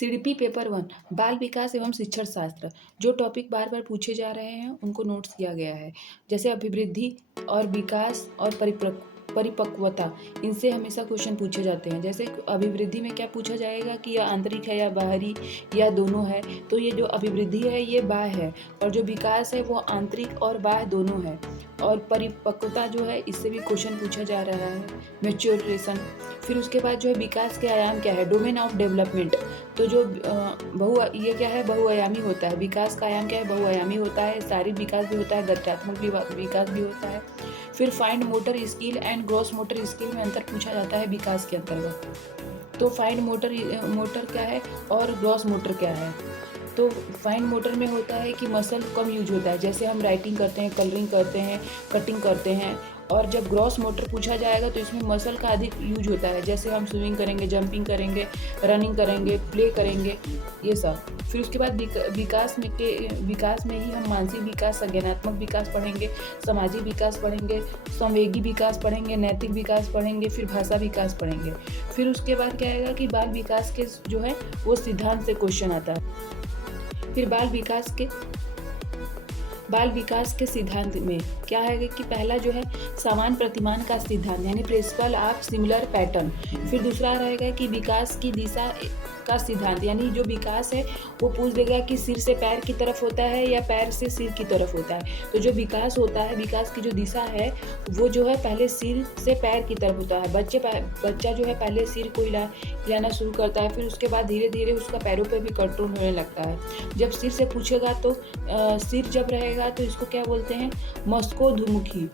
CDP paper 1 बाल विकास एवं शिक्षण शास्त्र। जो टॉपिक बार बार पूछे जा रहे हैं उनको नोट्स किया गया है। जैसे अभिवृद्धि और विकास और परिपक्वता, इनसे हमेशा क्वेश्चन पूछे जाते हैं। जैसे अभिवृद्धि में क्या पूछा जाएगा कि यह आंतरिक है या बाहरी या दोनों है। तो ये जो अभिवृद्धि है ये बाह्य है, और जो विकास है वो आंतरिक और बाह्य दोनों है। और परिपक्वता जो है इससे भी क्वेश्चन पूछा जा रहा है, मैच्योरेशन। फिर उसके बाद जो है विकास के आयाम क्या है, डोमेन ऑफ डेवलपमेंट। तो जो ये क्या है, बहुआयामी होता है। विकास का आयाम क्या है, बहुआयामी होता है। शारीरिक विकास भी होता है, गत्यात्मक विकास भी होता है। फिर find motor skill and gross motor skill में अंतर पूछा जाता है विकास के अंतर्गत। तो फाइंड मोटर क्या है और ग्रॉस मोटर क्या है। तो फाइन मोटर में होता है कि मसल कम यूज होता है, जैसे हम राइटिंग करते हैं, कलरिंग करते हैं, कटिंग करते हैं। और जब ग्रॉस मोटर पूछा जाएगा तो इसमें मसल का अधिक यूज होता है, जैसे हम स्विमिंग करेंगे, जंपिंग करेंगे, रनिंग करेंगे, प्ले करेंगे, ये सब। फिर उसके बाद विकास में ही हम मानसिक विकास, संज्ञानात्मक विकास पढ़ेंगे, सामाजिक विकास पढ़ेंगे, संवेगी विकास पढ़ेंगे, नैतिक विकास पढ़ेंगे, फिर भाषा विकास पढ़ेंगे। फिर उसके बाद क्या आएगा कि बाल विकास के जो है वो सिद्धांत से क्वेश्चन आता है। फिर बाल विकास के सिद्धांत में क्या है कि पहला जो है समान प्रतिमान का सिद्धांत, यानी प्रिंसिपल ऑफ सिमिलर पैटर्न। फिर दूसरा रहेगा कि विकास की दिशा का सिद्धांत, यानी जो विकास है वो पूछ देगा कि सिर से पैर की तरफ होता है या पैर से सिर की तरफ होता है। तो जो विकास होता है, विकास की जो दिशा है वो जो है पहले सिर से पैर की तरफ होता है। बच्चा जो है पहले सिर को हिलाना शुरू करता है, फिर उसके बाद धीरे धीरे उसका पैरों पे भी कंट्रोल होने लगता है। जब सिर से पूछेगा तो सिर जब रहेगा तो इसको क्या बोलते हैं, मस्कोध्मुखी।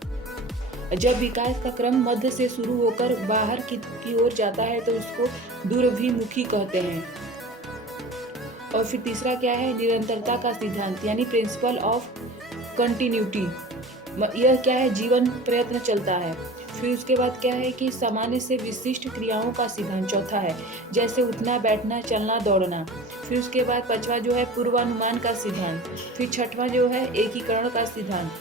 जब विकास का क्रम मध्य से शुरू होकर बाहर की ओर जाता है तो इसको दूरभिमुखी कहते हैं। और फिर तीसरा क्या है, निरंतरता का सिद्धांत, यानी प्रिंसिपल ऑफ कंटिन्यूटी। यह क्या है, जीवन प्रयत्न चलता है। फिर उसके बाद क्या है कि सामान्य से विशिष्ट क्रियाओं का सिद्धांत चौथा है, जैसे उठना, बैठना, चलना, दौड़ना। फिर उसके बाद पांचवा जो है पूर्वानुमान का सिद्धांत। फिर छठवां जो है एकीकरण का सिद्धांत।